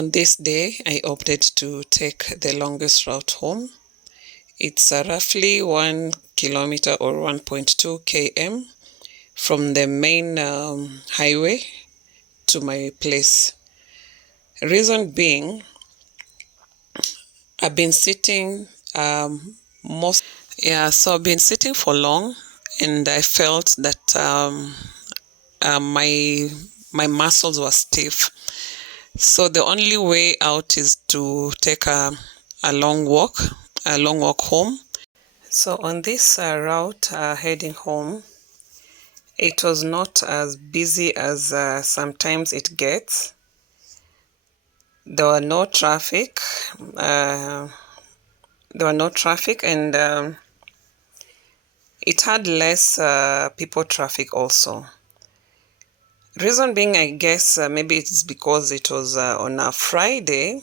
On this day, I opted to take the longest route home. It's roughly 1 kilometer or 1.2 km from the main highway to my place. Reason being, I've been sitting so I've been sitting for long, and I felt that my muscles were stiff. So the only way out is to take a long walk, a long walk home. So on this route heading home, it was not as busy as sometimes it gets. There were no traffic. And it had less people traffic also. Reason being, I guess maybe it's because it was on a Friday,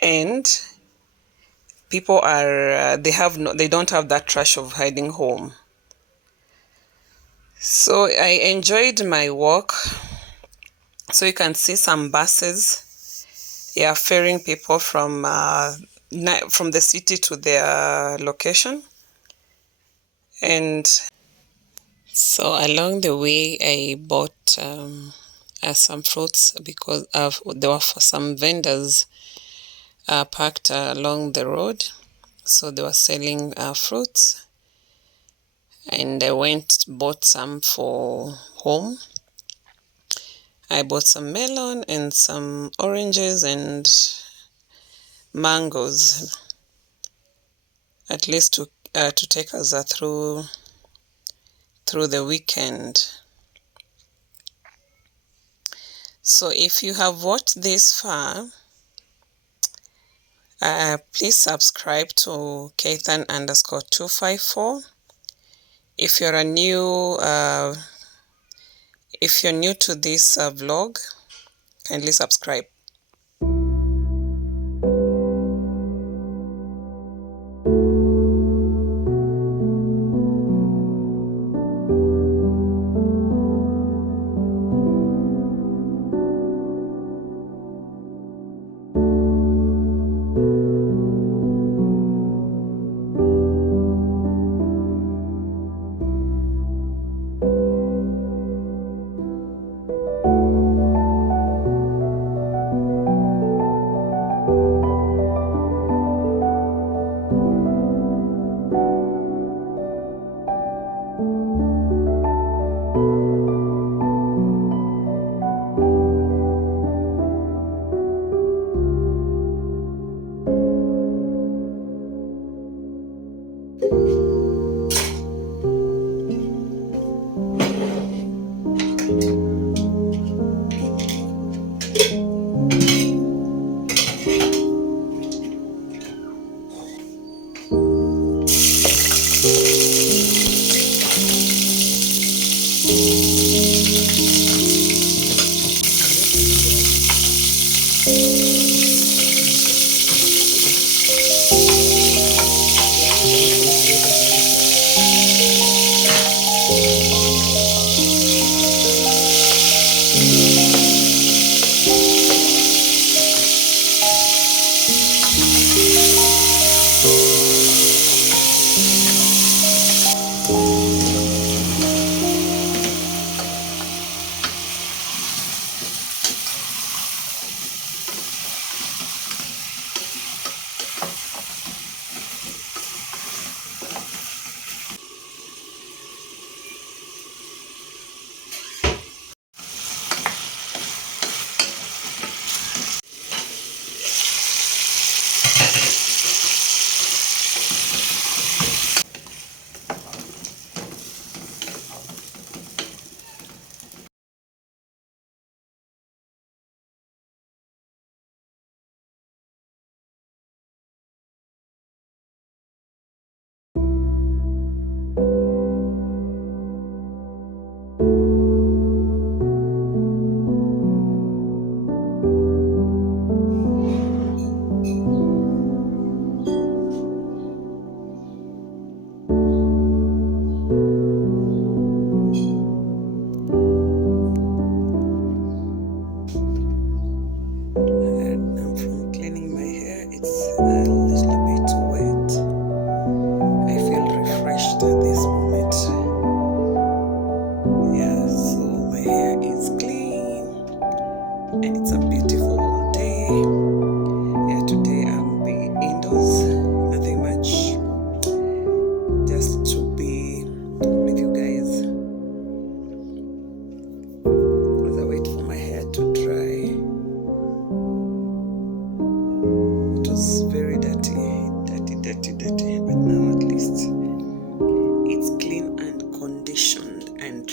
and people are they don't have that rush of heading home. So I enjoyed my walk. So you can see some buses, ferrying people from the city to their location. And so along the way, I bought some fruits because there were some vendors parked along the road. So they were selling fruits. And I bought some for home. I bought some melon and some oranges and mangoes, at least to take us through the weekend. So if you have watched this far, please subscribe to Keithan_254. If you're new to this vlog, kindly subscribe.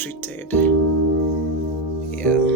treated. Yeah.